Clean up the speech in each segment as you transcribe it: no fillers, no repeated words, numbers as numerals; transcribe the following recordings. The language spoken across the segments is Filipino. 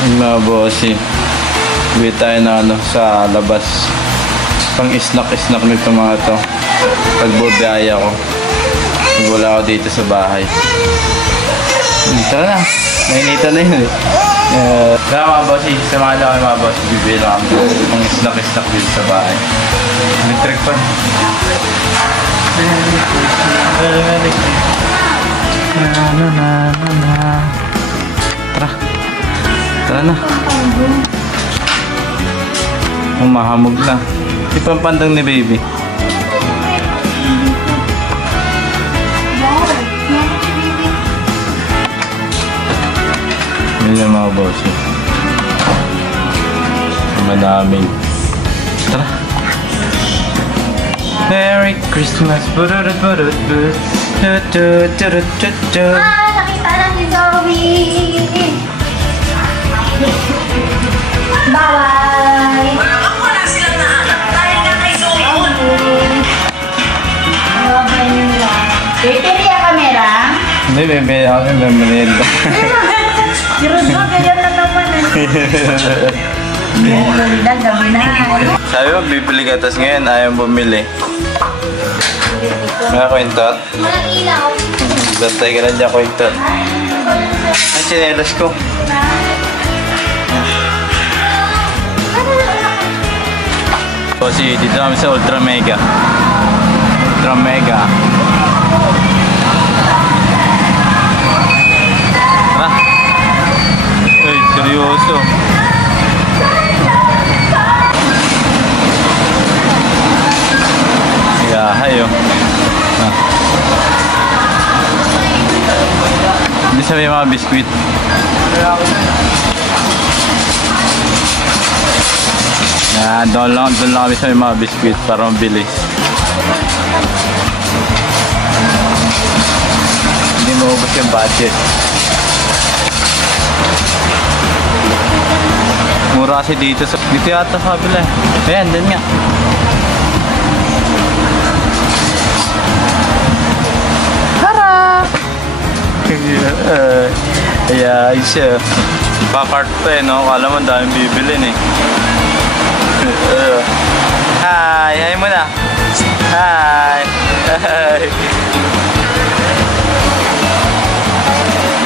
Yung mga bossy. Bili tayo na ano sa labas. Pang snack nito mga to. Pag bubiyaya ko. Pag wala ako dito sa bahay. Tara na. Nainitan na yun eh. Kaya mga bossy, samahan lang kayo mga bossy. Bibili lang kami. Pang snack dito sa bahay. Electric fan. Tara na. Mahamog na. Ipampandang ni baby. Yun yung mga boss. Madaming. Tara. Merry Christmas. Nakita na si Zoe. Bye-bye. Wala silang nahanap dahil nga kay Zoe yun. Pwede yung camera? Hindi, bebe. Ako yung memoryenda. Si Rodro, ganyan na naman eh. Memoryenda, gabi na. Sabi mo, bibili ka. Tapos ngayon, ayaw bumili. May kwintot? Walang ilaw. Bantay ka na dyan, kwintot. Ang chinelas ko. Kasi dito kami sa Ultra Mega. Ultra Mega. Tara. Ay, seryoso. Yahay oh. Hindi sabi yung mga biskuit. Doon lang kami sa mga biskuit para mabilis. Hindi maubos yung budget. Mura kasi dito yata sa kabila. Ayan, din nga. Tara! Ayan, siya. Pa-cart pa eh, no? Kala mo daming bibilin eh. Hi mo na. Hi.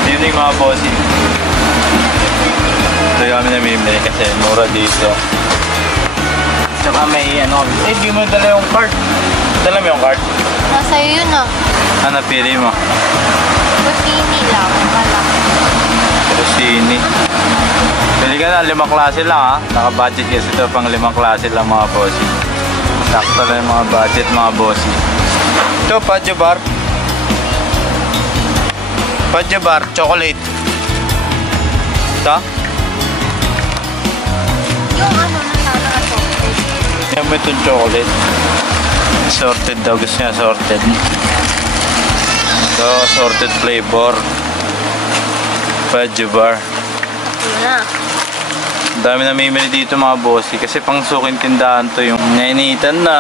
Good evening mga bossy. Ito kami namimili kasi mura dito. Tsaka may ano, di mo dala yung cart. Dala mo yung cart? Nasa'yo yun ah. Ano pili mo? Butini lang. Malaki. Rosini. Pili ka na, 5 klase lang ha. Naka-budget kasi ito pang 5 klase lang mga bossy. Sakto lang yung mga budget mga bossy. Ito, Padjo Bar. Padjo Bar, chocolate. Ito? Yung ano, nasana ito. Yan mo itong chocolate. Sorted daw, gusto niya sorted. Ito, sorted flavor. Padjo Bar. Yun na. Dami namimili dito mga bossy kasi pang suking tindahan to yung nainitan na.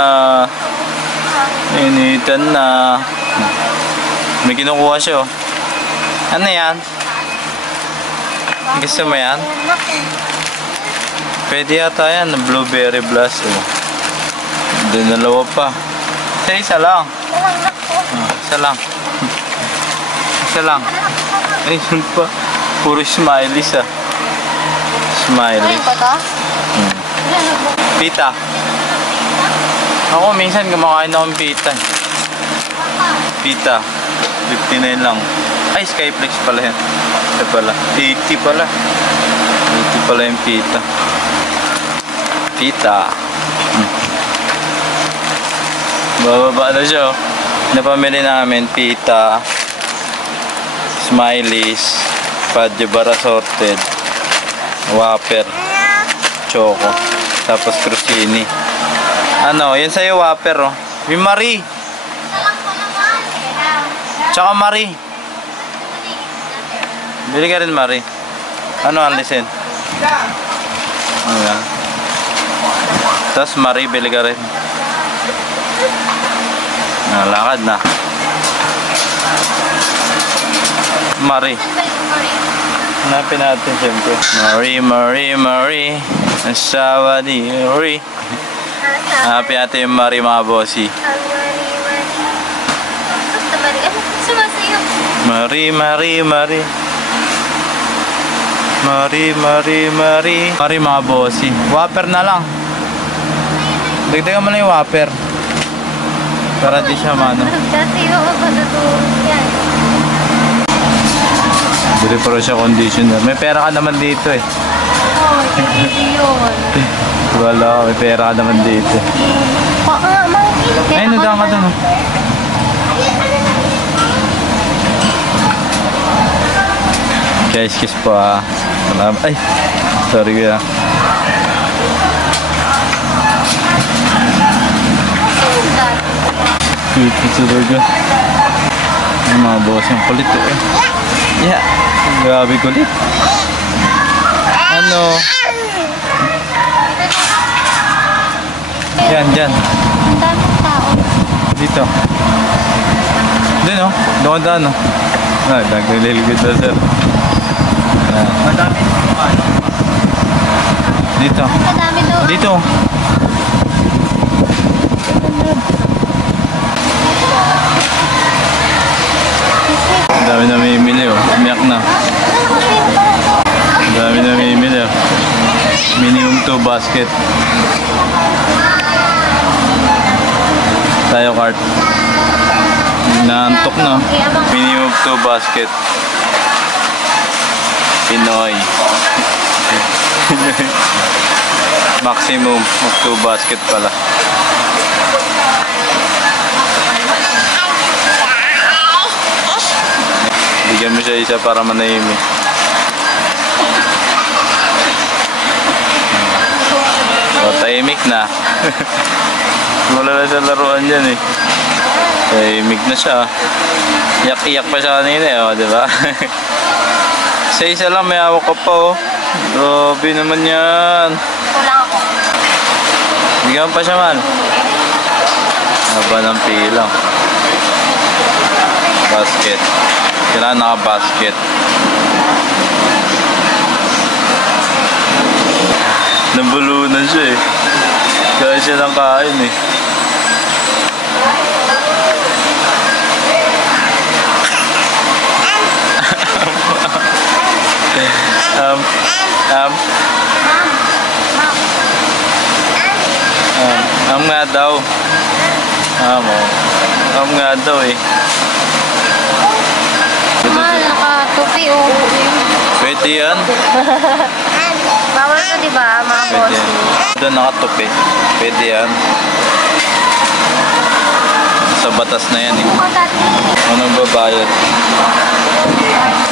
May kinukuha siya oh. Ano yan? Gusto mo yan? Pwede yata yan, blueberry blast oh. Doon dalawa pa. Isa lang. Isa lang. Isa lang. Ay, yun pa. Puro smileys ah. Smileys. Ay, pa to? Pita. Ako minsan kumakain akong pita. Pita. 59 lang. Ay, Skyflex pala yan. Ito pala. 80 pala. 80 pala yung pita. Pita. Bababa na siya oh. Napamili namin pita. Smileys. Padjo Bar assorted. Whopper. Choco. Tapos crostini. Ano, yan sa'yo Whopper oh. Yung Marie. Tsaka Marie. Bili ka rin Marie. Ano ang listen? Ayan. Tapos Marie, bili ka rin. Lakad na. Hanapin natin siyempre. Marie. Asawa ni Marie. Hanapin natin yung Marie mga bossy. Basta Mari. Ano? Sumasayo. Marie. Marie mga bossy. Whopper na lang. Dagdagan mo lang yung whopper. Para di siya mano. Dati yung matutulog yan. Bili pa rin siya conditioner. May pera ka naman dito eh. Oo, hindi yun. Wala ka, may pera ka naman dito. Ay, nadaan ka doon. Guys, kiss po ah. Salamat. Ay, sorry kuya. Cute ito talaga. Yung mga boss yung kulit eh. Yeah, grabe kulit. Ano? Dyan. Ang daming tao. Dito. Doon oh. Doon ka daan oh. Ah, nagliligid na sir. Madami. Dito. Ang dami daw. Dito. Ang dami na mimili oh. Umiyak na. Ang dami na mimili oh. Minimum 2 basket. Tayo cart. Naantok na. Minimum 2 basket. Pinoy. Maximum of 2 basket pala. Bigyan mo siya isa para manahimik. O, tahimik na. Wala na sa laruan dyan eh. Tahimik na siya. Iyak-iyak pa siya kanina eh, o, diba? Isa lang, may hawak ka pa oh. Grabe naman yan. Kulang ako. Bigyan pa siya man. Haba ng pilang. Basket. Kailangan naka-basket. Nabulunan siya eh. Kaya siya lang kain eh. Nga daw. Nga daw eh. Mahal, naka-tupi oh. Pwede yan. Bawal to diba mga Pwede boss? yan. Doon nakatupi. Pwede yan. Sa batas na yan eh. Anong babayad?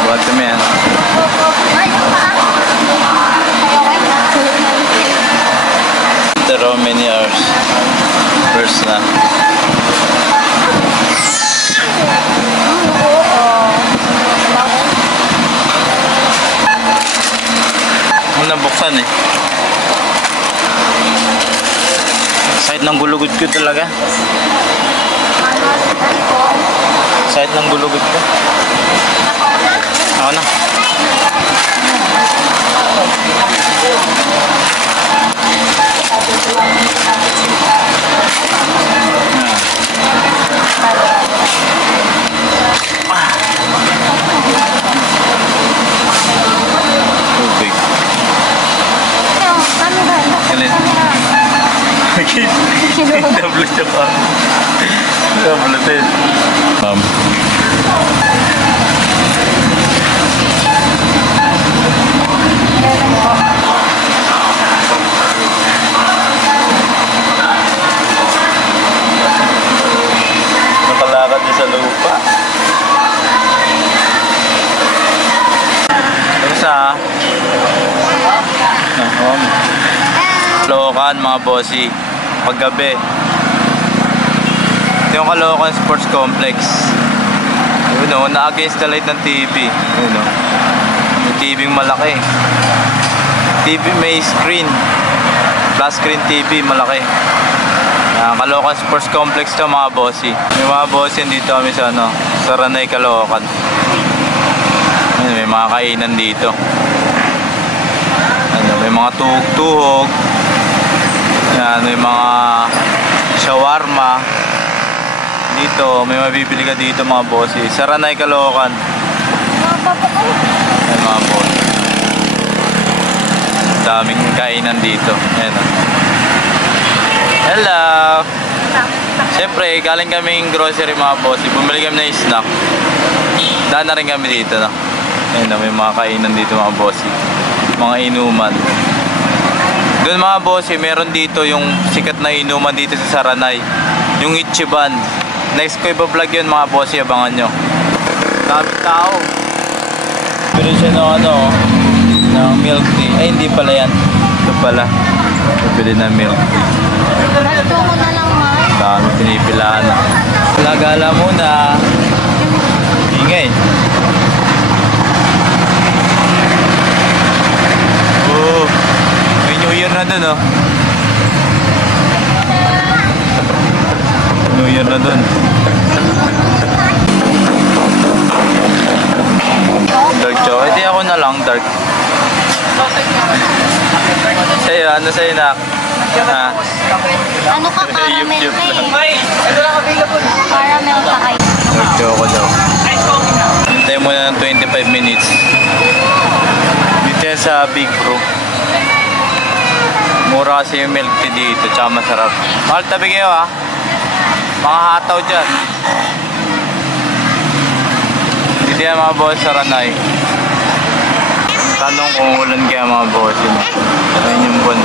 Bati mo yan. After how many hours? First na. Ano nabuksan eh. Sakit ng gulugod ko talaga. Sakit ng gulugod ko. Ako na. Tubig. Galit. Double siya pa. Double din. Nakalakad niya sa lupa. Sa Caloocan mga bossy, paggabi. Ito yung Caloocan Sports Complex. Yun o, na-against the light ng TV. Yun o, yung TV malaki. TV may screen, flat screen TV malaki. Caloocan Sports Complex to mga bossy. Yung mga bossy dito kami sa Ranay, Caloocan. Ayun, may mga kainan dito. Ano, may mga tuhog-tuhog. Yan, may mga shawarma. Dito, may mabibili ka dito mga bosses. Saranay, Caloocan. Ayan mga boss. Daming kainan dito. Ayan. Hello! Siyempre, galing kaming grocery mga boss. Bumili kami ng snack. Daan na rin kami dito, no? Ayan, may mga kainan dito mga boss. Mga inuman. Doon mga boss, meron dito yung sikat na inuman dito sa Saranay. Yung Ichiban. Next ko ipa-vlog yun mga boss, abangan nyo. Daming tao. Pili siya ng ano, ng milk tea. Ay, hindi pala yan. Ito pala. Pili na milk tea. Gusto ko na lang, ma. Dami pinipilaan na. Lagala muna. Ingay. Oh, may New Year na dun, oh. New Year na dun. Dark chocolate. Hindi ako na lang dark. Sa'yo, ano sa'yo nak? Ha? Ano ka, caramel YouTube ka lang. eh. Caramel ka kayo. Dark choco daw. Hintay mo na ng 25 minutes. Dito yan sa Big Bro. Mura kasi yung milk tea dito, tsaka masarap. Mahal, tabi kayo ha. Mga hataw dyan. Dito yan mga boss, Saranay. Tanong kung ulan kaya mga boss. Ayun yung buwan.